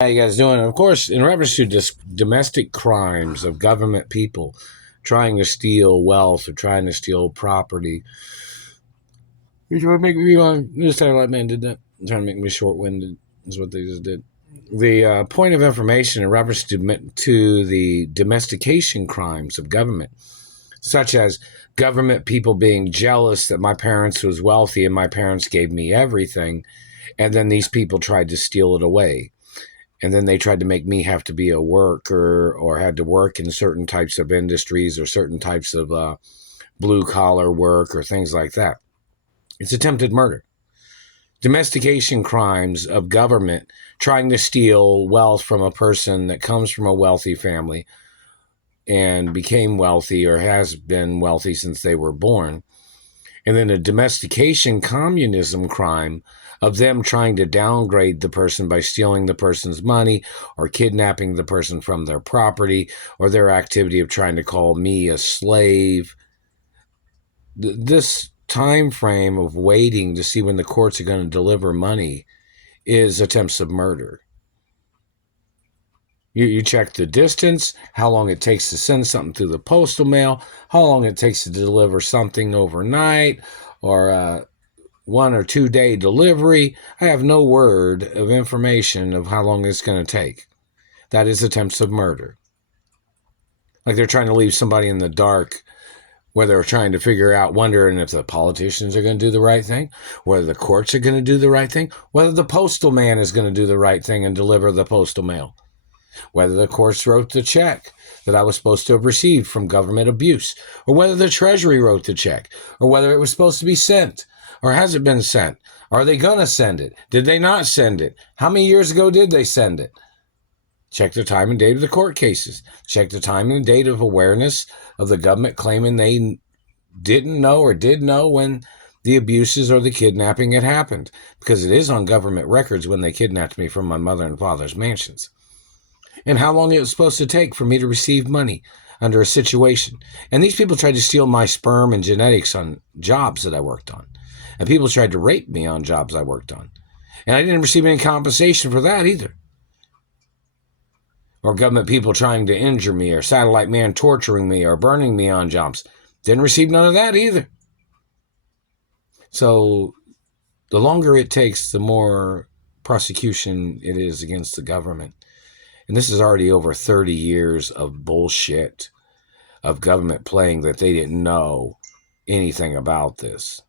How you guys doing? Of course, in reference to domestic crimes of government people trying to steal wealth or trying to steal property, you trying to make me on this satellite man did that. Trying to make me short-winded is what they just did. The point of information in reference to the domestication crimes of government, such as government people being jealous that my parents was wealthy and my parents gave me everything, and then these people tried to steal it away. And then they tried to make me have to be a worker or had to work in certain types of industries or certain types of blue collar work or things like that. It's attempted murder. Domestication crimes of government trying to steal wealth from a person that comes from a wealthy family and became wealthy or has been wealthy since they were born. And then a domestication communism crime of them trying to downgrade the person by stealing the person's money or kidnapping the person from their property, or their activity of trying to call me a slave. This time frame of waiting to see when the courts are going to deliver money is attempts of murder. You check the distance, how long it takes to send something through the postal mail, how long it takes to deliver something overnight, or 1 or 2 day delivery. I have no word of information of how long it's going to take. That is attempts of murder. Like they're trying to leave somebody in the dark, where they're trying to figure out, wondering if the politicians are going to do the right thing, whether the courts are going to do the right thing, whether the postal man is going to do the right thing and deliver the postal mail, whether the courts wrote the check that I was supposed to have received from government abuse, or whether the Treasury wrote the check, or whether it was supposed to be sent, or has it been sent? Are they going to send it? Did they not send it? How many years ago did they send it? Check the time and date of the court cases. Check the time and date of awareness of the government claiming they didn't know or did know when the abuses or the kidnapping had happened, because it is on government records when they kidnapped me from my mother and father's mansions. And how long it was supposed to take for me to receive money under a situation. And these people tried to steal my sperm and genetics on jobs that I worked on. And people tried to rape me on jobs I worked on. And I didn't receive any compensation for that either. Or government people trying to injure me, or satellite man torturing me, or burning me on jobs. Didn't receive none of that either. So the longer it takes, the more prosecution it is against the government. And this is already over 30 years of bullshit of government playing that they didn't know anything about this.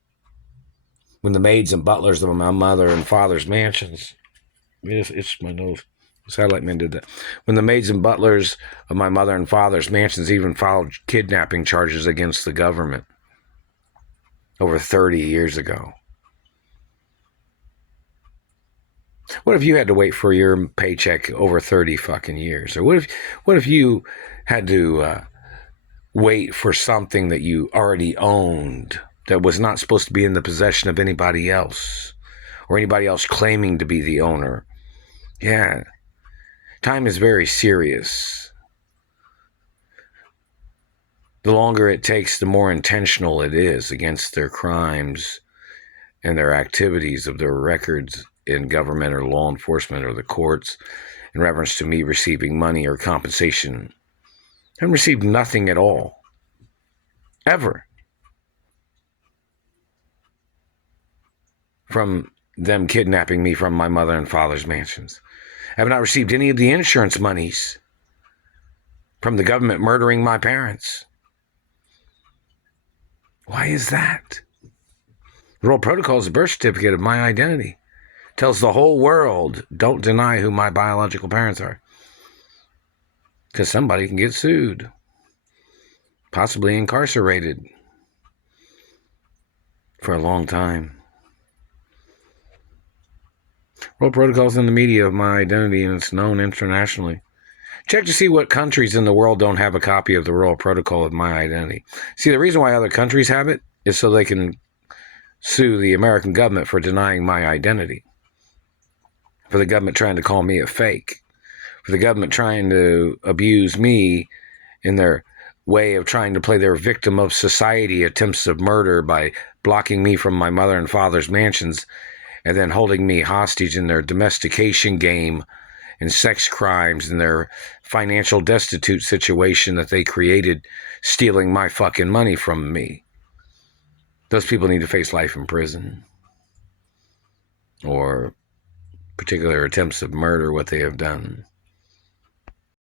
When the maids and butlers of my mother and father's mansions, it's my nose, the satellite man did that. When the maids and butlers of my mother and father's mansions even filed kidnapping charges against the government over 30 years ago. What if you had to wait for your paycheck over 30 fucking years? Or what if you had to wait for something that you already owned that was not supposed to be in the possession of anybody else, or anybody else claiming to be the owner? Yeah. Time is very serious. The longer it takes, the more intentional it is against their crimes and their activities of their records in government or law enforcement or the courts in reference to me receiving money or compensation. I received nothing at all. Ever. From them kidnapping me from my mother and father's mansions. I have not received any of the insurance monies from the government murdering my parents. Why is that? The Royal Protocol is a birth certificate of my identity. Tells the whole world, don't deny who my biological parents are. Because somebody can get sued. Possibly incarcerated. For a long time. Royal Protocol's in the media of my identity, and it's known internationally. Check to see what countries in the world don't have a copy of the Royal Protocol of my identity. See, the reason why other countries have it is so they can sue the American government for denying my identity. For the government trying to call me a fake. For the government trying to abuse me in their way of trying to play their victim of society attempts of murder by blocking me from my mother and father's mansions and then holding me hostage in their domestication game and sex crimes and their financial destitute situation that they created, stealing my fucking money from me. Those people need to face life in prison or particular attempts of murder, what they have done.